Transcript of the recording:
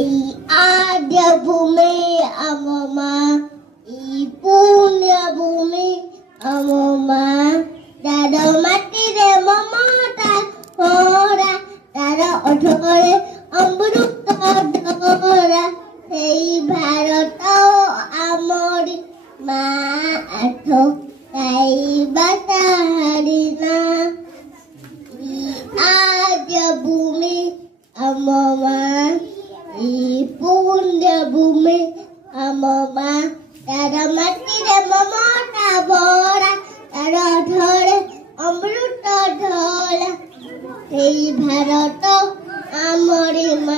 এই আদ্য ভূমি আমার মা, এই পুণ্য ভূমি আমার মা। তার মাটিরে মমতা ভরা, তার ওঠরে অমৃত ধরা। সেই ভারত আমার মা আঠ তাই বাতারি না। আদ্য ভূমি আমার মা, এই পুণ্য ভূমি আমার মা। তার মাটিরে মমতা ভরা, তার ওঠরে অমৃত ধরা। সেই ভারত আমার মা।